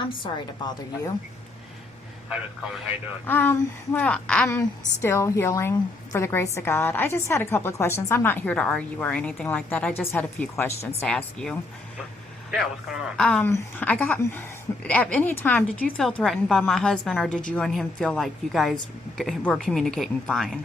I'm sorry to bother you. Hi, Miss Coleman. How you doing? Well, I'm still healing for the grace of God. I just had a couple of questions. I'm not here to argue or anything like that. I just had a few questions to ask you. Yeah, what's going on? I got, at any time, did you feel threatened by my husband, or did you and him feel like you guys were communicating fine?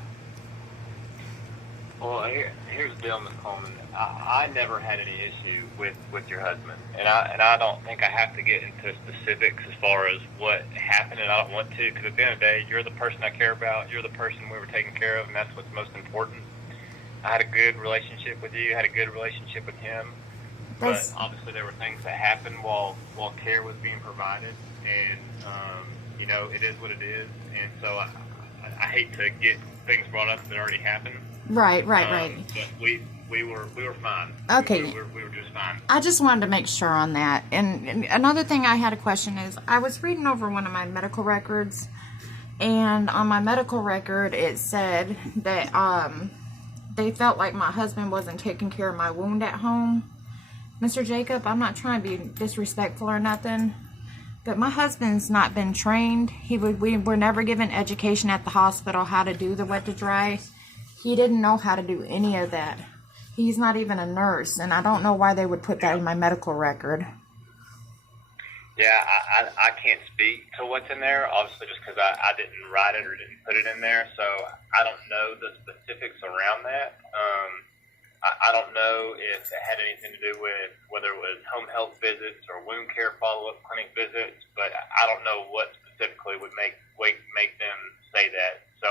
Well, here's the deal, Miss Coleman. I never had any issue with your husband, and I don't think I have to get into specifics as far as what happened, and I don't want to, because at the end of the day, you're the person I care about. You're the person we were taking care of, and that's what's most important. I had a good relationship with you. I had a good relationship with him. But obviously there were things that happened while care was being provided, and it is what it is. And so I hate to get things brought up that already happened. Right. But we were fine. Okay. We were just fine. I just wanted to make sure on that. And another thing I had a question is, I was reading over one of my medical records, and on my medical record it said that they felt like my husband wasn't taking care of my wound at home. Mr. Jacob, I'm not trying to be disrespectful or nothing, but my husband's not been trained. We were never given education at the hospital how to do the wet to dry. He didn't know how to do any of that. He's not even a nurse, and I don't know why they would put that in my medical record. Yeah, I can't speak to what's in there, obviously, just because I didn't write it or didn't put it in there, so I don't know the specifics around that. I don't know if it had anything to do with whether it was home health visits or wound care follow-up clinic visits, but I don't know what specifically would make them say that. So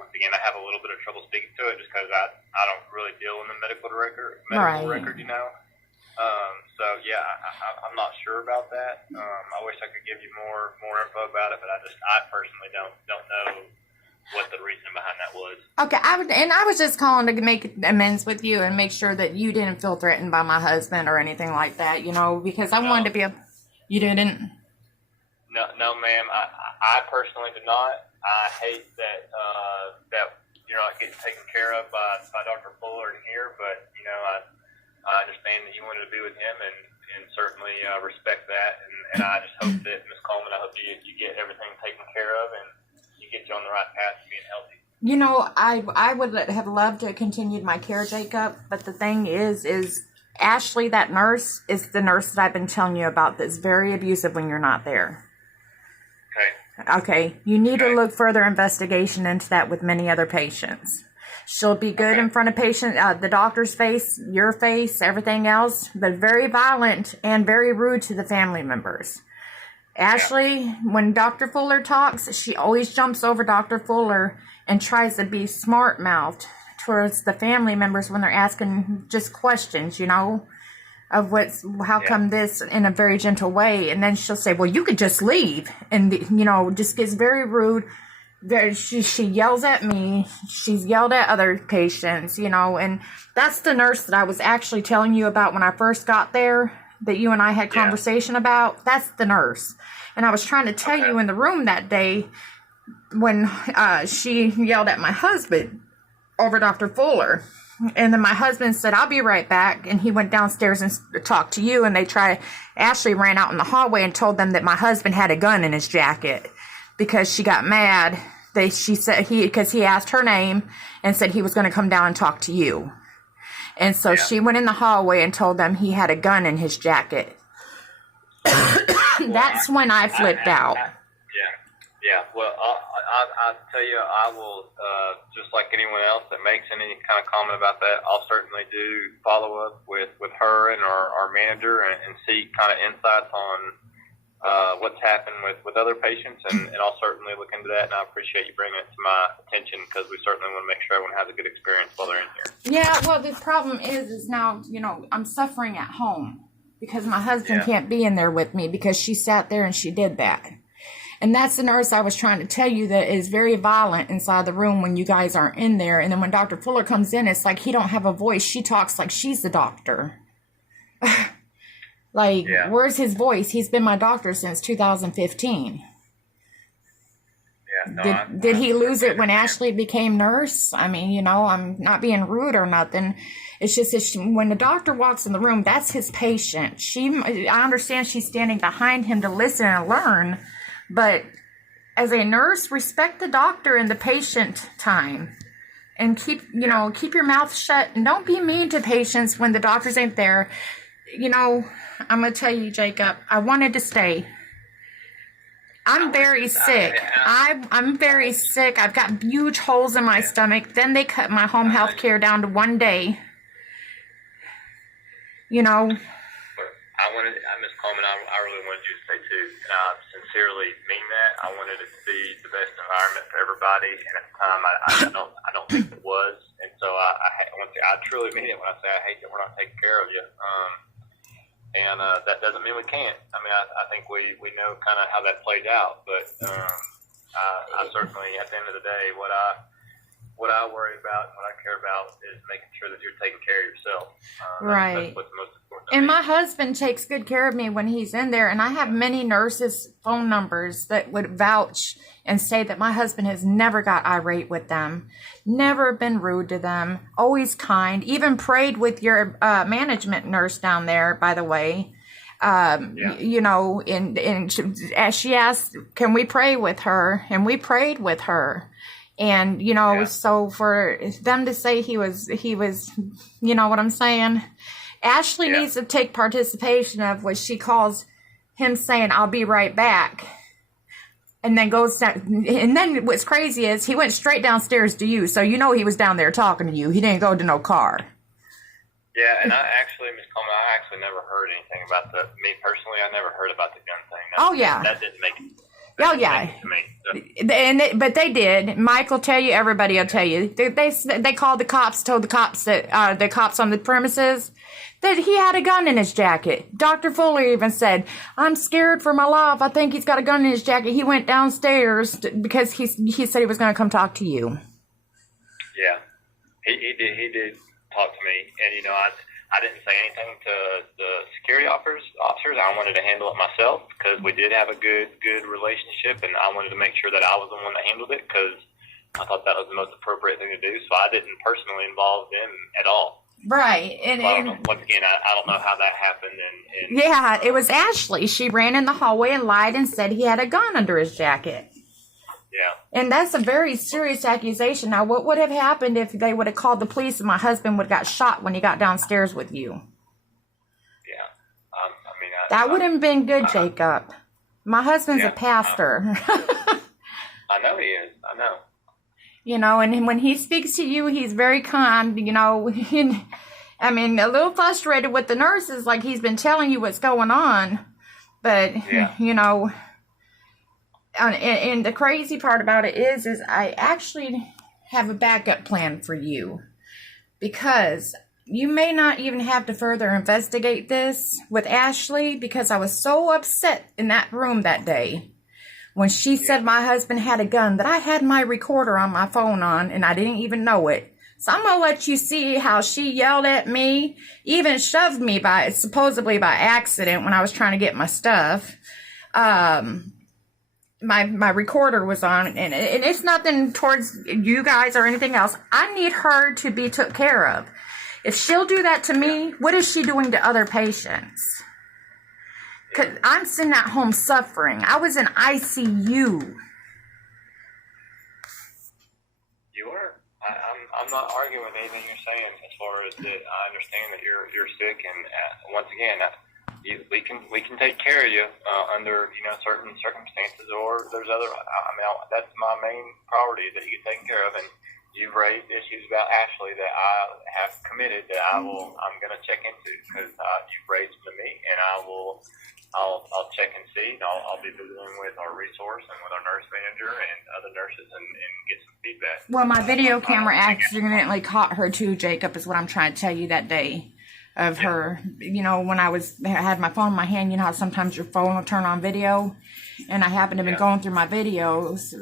once again, I have a little bit of trouble speaking to it just because I don't really deal in the medical record, So yeah, I'm not sure about that. I wish I could give you more info about it, but I personally don't know what the reason behind that was. Okay, I was just calling to make amends with you and make sure that you didn't feel threatened by my husband or anything like that, because I wanted to be you didn't? No, ma'am. I personally did not. I hate that you're not getting taken care of by Dr. Fuller in here, but I understand that you wanted to be with him, and certainly respect that. And I just hope that Ms. Coleman, I hope you get everything taken care of and get you on the right path to being healthy. I would have loved to have continued my care, Jacob, but the thing is Ashley, that nurse, is the nurse that I've been telling you about that's very abusive when you're not there. Okay, you need to look further investigation into that with many other patients. She'll be good in front of the doctor's face, your face, everything else, but very violent and very rude to the family members. Ashley, when Dr. Fuller talks, she always jumps over Dr. Fuller and tries to be smart-mouthed towards the family members when they're asking just questions, of how come this, in a very gentle way. And then she'll say, well, you could just leave. And, just gets very rude. She yells at me. She's yelled at other patients, and that's the nurse that I was actually telling you about when I first got there, that you and I had conversation about. That's the nurse. And I was trying to tell you in the room that day when she yelled at my husband over Dr. Fuller. And then my husband said, I'll be right back. And he went downstairs and talked to you. And Ashley ran out in the hallway and told them that my husband had a gun in his jacket because she got mad. She said because he asked her name and said he was going to come down and talk to you. And so she went in the hallway and told them he had a gun in his jacket. That's when I flipped out. Yeah. Well, I'll tell you, I will, just like anyone else that makes any kind of comment about that, I'll certainly do follow up with her and our manager and see kind of insights on what's happened with other patients, and I'll certainly look into that, and I appreciate you bringing it to my attention because we certainly want to make sure everyone has a good experience while they're in here. Yeah, well, the problem is now, I'm suffering at home because my husband can't be in there with me because she sat there and she did that. And that's the nurse I was trying to tell you that is very violent inside the room when you guys aren't in there. And then when Dr. Fuller comes in, it's like he don't have a voice. She talks like she's the doctor. Where's his voice? He's been my doctor since 2015. Yeah, Yeah. No, Did he lose it when Ashley became nurse? I mean, you know, I'm not being rude or nothing. It's just that when the doctor walks in the room, that's his patient. I understand she's standing behind him to listen and learn, but as a nurse, respect the doctor and the patient time. And keep your mouth shut, and don't be mean to patients when the doctors ain't there. You know, I'm going to tell you, Jacob, I wanted to stay. I'm very sick. I'm very sick. I've got huge holes in my stomach. Then they cut my home health care down to 1 day. You know. Ms. Coleman, I really wanted you to say too, and I sincerely mean that. I wanted it to be the best environment for everybody, and at the time, I don't think it was, and so I truly mean it when I say I hate that we're not taking care of you. And that doesn't mean we can't. I mean, I think we know kind of how that played out, but I certainly, at the end of the day, what I worry about and what I care about is making sure that you're taking care of yourself. Right. That's what's most important. And my husband takes good care of me when he's in there, and I have many nurses' phone numbers that would vouch and say that my husband has never got irate with them, never been rude to them, always kind, even prayed with your management nurse down there, by the way. You know, and as she asked, can we pray with her? And we prayed with her. And, you know, so for them to say he was, you know what I'm saying? Ashley needs to take participation of what she calls him saying, I'll be right back. And then goes down, and then what's crazy is he went straight downstairs to you. So you know he was down there talking to you. He didn't go to no car. Yeah, and Ms. Coleman, I actually never heard anything about me personally, I never heard about the gun thing. That didn't make it. To me, so. But they did. Mike will tell you. Everybody will tell you. They called the cops. Told the cops that the cops on the premises that he had a gun in his jacket. Dr. Fuller even said, "I'm scared for my life. I think he's got a gun in his jacket." He went downstairs because he said he was going to come talk to you. Yeah, he did talk to me, and you know I didn't say anything to the security officers. I wanted to handle it myself because we did have a good relationship, and I wanted to make sure that I was the one that handled it because I thought that was the most appropriate thing to do. So I didn't personally involve them at all. Right. Once again, I don't know how that happened. Yeah, it was Ashley. She ran in the hallway and lied and said he had a gun under his jacket. Yeah. And that's a very serious accusation. Now, what would have happened if they would have called the police and my husband would have got shot when he got downstairs with you? Yeah. That wouldn't have been good, Jacob. My husband's a pastor. I know he is. I know. You know, and when he speaks to you, he's very kind, you know. I mean, a little frustrated with the nurses, like he's been telling you what's going on. But, you know... And the crazy part about it is I actually have a backup plan for you because you may not even have to further investigate this with Ashley because I was so upset in that room that day when she said my husband had a gun that I had my recorder on my phone on and I didn't even know it. So I'm going to let you see how she yelled at me, even shoved me supposedly by accident when I was trying to get my stuff. My recorder was on, and it's nothing towards you guys or anything else. I need her to be took care of. If she'll do that to me, what is she doing to other patients? Because I'm sitting at home suffering. I was in ICU. You were. I'm not arguing with anything you're saying as far as that. I understand that you're sick, and once again, we can take care of you under certain circumstances, or there's other. That's my main priority, that you get taken care of. And you've raised issues about Ashley that I have committed that I'm going to check into because you've raised them to me, and I'll check and see. And I'll be visiting with our resource and with our nurse manager and other nurses and get some feedback. Well, my video camera accidentally caught her too, Jacob, is what I'm trying to tell you that day. Of her, when I had my phone in my hand, you know how sometimes your phone will turn on video, and I happened to be going through my videos,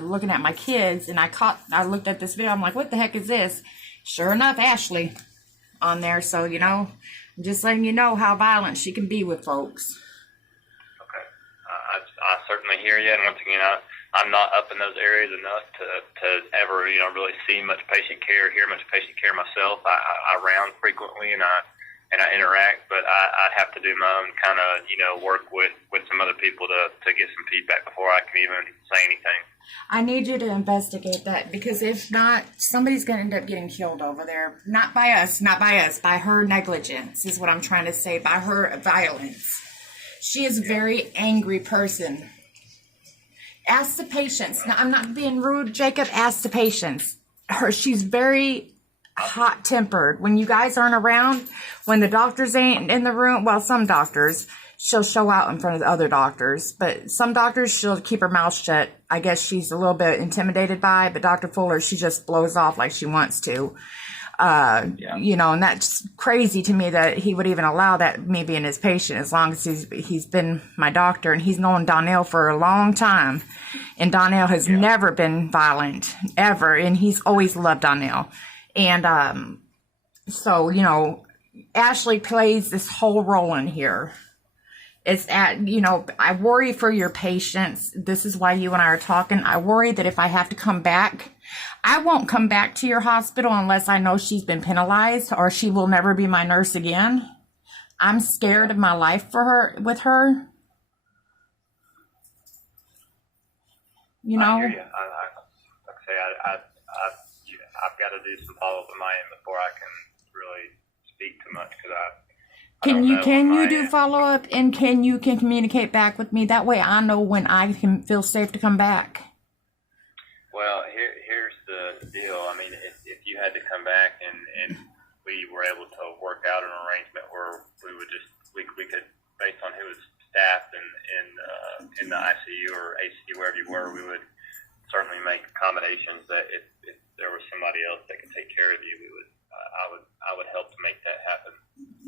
looking at my kids, and I looked at this video. I'm like, what the heck is this? Sure enough, Ashley on there. So I'm just letting you know how violent she can be with folks. Okay, I certainly certainly hear you. And once again, I'm not up in those areas enough to ever, really see much patient care, hear much patient care myself. I round frequently and I interact, but I'd have to do my own kind of, work with some other people to get some feedback before I can even say anything. I need you to investigate that, because if not, somebody's going to end up getting killed over there. Not by us, by her negligence is what I'm trying to say, by her violence. She is a very angry person. Ask the patients. Now, I'm not being rude, Jacob. Ask the patients. She's very hot-tempered. When you guys aren't around, when the doctors ain't in the room, well, some doctors, she'll show out in front of the other doctors. But some doctors, she'll keep her mouth shut. I guess she's a little bit intimidated by it. But Dr. Fuller, she just blows off like she wants to. And that's crazy to me that he would even allow that, me being his patient, as long as he's been my doctor, and he's known Donnell for a long time, and Donnell has never been violent ever, and he's always loved Donnell. And so Ashley plays this whole role in here. It's I worry for your patients. This is why you and I are talking. I worry that if I have to come back, I won't come back to your hospital unless I know she's been penalized or she will never be my nurse again. I'm scared of my life with her. I hear you. Like I say, I've got to do some follow-up on my end before I can really speak too much, because Can you do follow-up, and can communicate back with me? That way I know when I can feel safe to come back. Well, here's the deal. I mean, if you had to come back and we were able to work out an arrangement where we could, based on who was staffed in the ICU or ACU, wherever you were, we would certainly make accommodations that if there was somebody else that could take care of you, I would help to make that happen.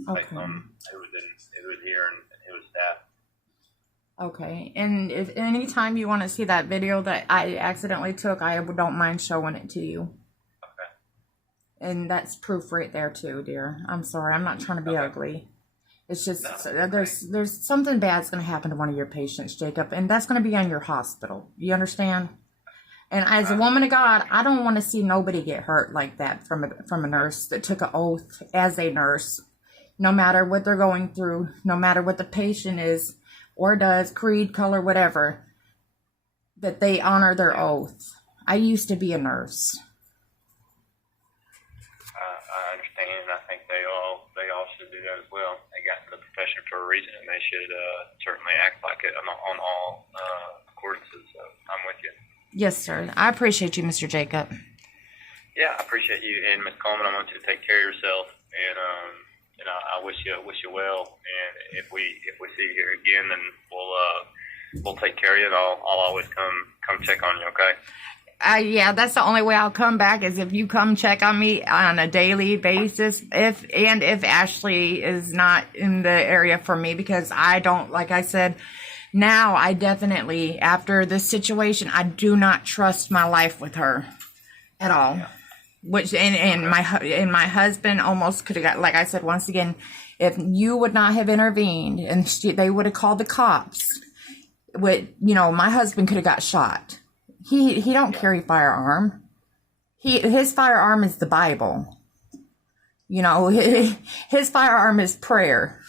Based on who was here and who was staffed. Okay, and if any time you want to see that video that I accidentally took, I don't mind showing it to you. Okay. And that's proof right there too, dear. I'm sorry, I'm not trying to be ugly. It's just there's something bad's going to happen to one of your patients, Jacob, and that's going to be on your hospital. You understand? And as a woman of God, I don't want to see nobody get hurt like that from a nurse that took an oath as a nurse. No matter what they're going through, no matter what the patient is or does, creed, color, whatever, that they honor their oath. I used to be a nurse. I understand. I think they all should do that as well. They got into the profession for a reason, and they should certainly act like it on all accordances. So I'm with you. Yes, sir. I appreciate you, Mr. Jacob. Yeah, I appreciate you, and Ms. Coleman. I want you to take care of yourself, and I wish you well. And if we see you here again, then we'll take care of you. And I'll always come check on you. Okay. Yeah, that's the only way I'll come back is if you come check on me on a daily basis. If Ashley is not in the area for me, because I don't, like I said, now I definitely, after this situation, I do not trust my life with her at all. Yeah. Which and my husband almost could have got, like I said, once again, if you would not have intervened and they would have called the cops, my husband could have got shot. He don't carry firearm. His firearm is the Bible. His firearm is prayer.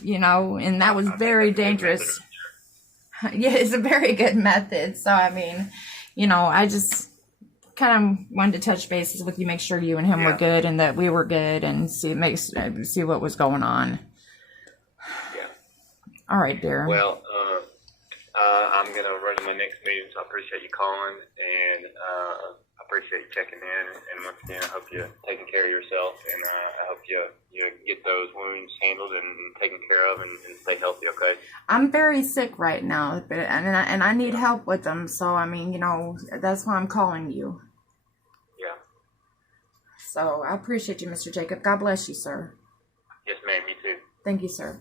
And that was very dangerous. Yeah, it's a very good method. So I mean, I just kind of wanted to touch bases with you, make sure you and him were good and that we were good, and see what was going on. Yeah. All right, dear. Well, I'm going to run to my next meeting, so I appreciate you calling, and I appreciate you checking in. And once again, I hope you're taking care of yourself, and I hope you get those wounds handled and taken care of, and stay healthy, okay? I'm very sick right now, and I need help with them, so, I mean, that's why I'm calling you. Yeah. So, I appreciate you, Mr. Jacob. God bless you, sir. Yes, ma'am. You too. Thank you, sir.